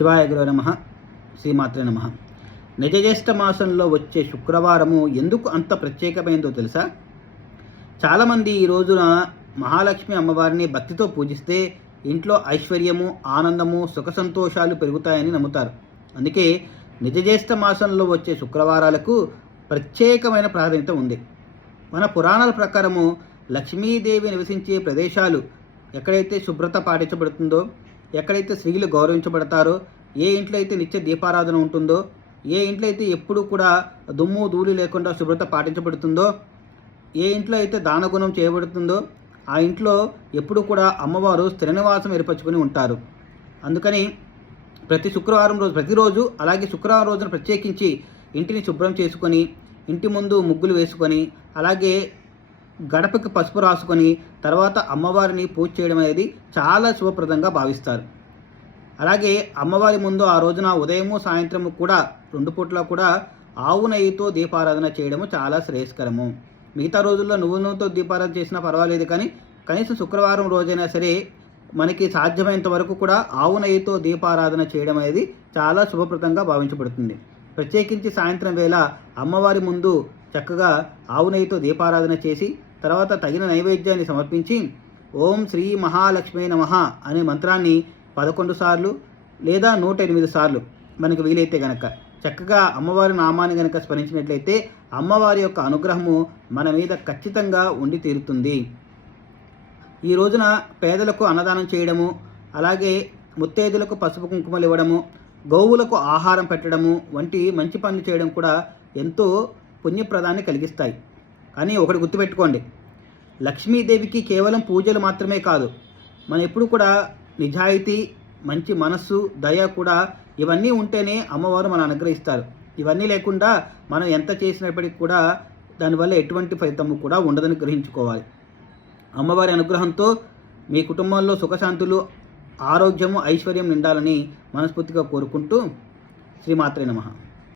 శివాయ గురు నమః. శ్రీమాత్రే నమః. నిజజ్యేష్ఠ మాసంలో వచ్చే శుక్రవారము ఎందుకు అంత ప్రత్యేకమైందో తెలుసా? చాలామంది ఈ రోజున మహాలక్ష్మి అమ్మవారిని భక్తితో పూజిస్తే ఇంట్లో ఐశ్వర్యము, ఆనందము, సుఖ సంతోషాలు పెరుగుతాయని నమ్ముతారు. అందుకే నిజజ్యేష్ఠ మాసంలో వచ్చే శుక్రవారాలకు ప్రత్యేకమైన ప్రాధాన్యత ఉంది. మన పురాణాల ప్రకారము లక్ష్మీదేవి నివసించే ప్రదేశాలు ఎక్కడైతే శుభ్రత పాటించబడుతుందో, ఎక్కడైతే స్త్రీలు గౌరవించబడతారో, ఏ ఇంట్లో అయితే నిత్య దీపారాధన ఉంటుందో, ఏ ఇంట్లో అయితే ఎప్పుడూ కూడా దుమ్ము ధూళి లేకుండా శుభ్రత పాటించబడుతుందో, ఏ ఇంట్లో అయితే దానగుణం చేయబడుతుందో ఆ ఇంట్లో ఎప్పుడు కూడా అమ్మవారు స్థిర నివాసం ఏర్పరచుకొని ఉంటారు. అందుకని ప్రతిరోజు అలాగే శుక్రవారం రోజున ప్రత్యేకించి ఇంటిని శుభ్రం చేసుకొని, ఇంటి ముందు ముగ్గులు వేసుకొని, అలాగే గడపకి పసుపు రాసుకొని తర్వాత అమ్మవారిని పూజ చేయడం అనేది చాలా శుభప్రదంగా భావిస్తారు. అలాగే అమ్మవారి ముందు ఆ రోజున ఉదయము సాయంత్రము కూడా 2 పూట్ల కూడా ఆవు నెయ్యితో దీపారాధన చేయడము చాలా శ్రేయస్కరము. మిగతా రోజుల్లో నువ్వులతో దీపారాధన చేసినా పర్వాలేదు, కానీ కనీసం శుక్రవారం రోజైనా సరే మనకి సాధ్యమైనంత వరకు కూడా ఆవు నెయ్యితో దీపారాధన చేయడం అనేది చాలా శుభప్రదంగా భావించబడుతుంది. ప్రత్యేకించి సాయంత్రం వేళ అమ్మవారి ముందు చక్కగా ఆవు నెయ్యితో దీపారాధన చేసి తర్వాత తగిన నైవేద్యాన్ని సమర్పించి ఓం శ్రీ మహాలక్ష్మీ నమః అనే మంత్రాన్ని 11 సార్లు లేదా 108 సార్లు మనకు వీలైతే గనక చక్కగా అమ్మవారి నామాన్ని గనక స్మరించినట్లయితే అమ్మవారి యొక్క అనుగ్రహము మన మీద ఖచ్చితంగా ఉండి తీరుతుంది. ఈ రోజున పేదలకు అన్నదానం చేయడము, అలాగే ముత్తైదులకు పసుపు కుంకుమలు ఇవ్వడము, గోవులకు ఆహారం పెట్టడము వంటి మంచి పనులు చేయడం కూడా ఎంతో పుణ్యప్రదాన్ని కలిగిస్తాయి. కానీ ఒకటి గుర్తుపెట్టుకోండి, లక్ష్మీదేవికి కేవలం పూజలు మాత్రమే కాదు, మనం ఎప్పుడు కూడా నిజాయితీ, మంచి మనస్సు, దయ కూడా ఇవన్నీ ఉంటేనే అమ్మవారు మనం అనుగ్రహిస్తారు. ఇవన్నీ లేకుండా మనం ఎంత చేసినప్పటికీ కూడా దానివల్ల ఎటువంటి ఫలితము కూడా ఉండదని గ్రహించుకోవాలి. అమ్మవారి అనుగ్రహంతో మీ కుటుంబంలో సుఖశాంతులు, ఆరోగ్యము, ఐశ్వర్యం నిండాలని మనస్ఫూర్తిగా కోరుకుంటూ శ్రీమాత్రే నమః.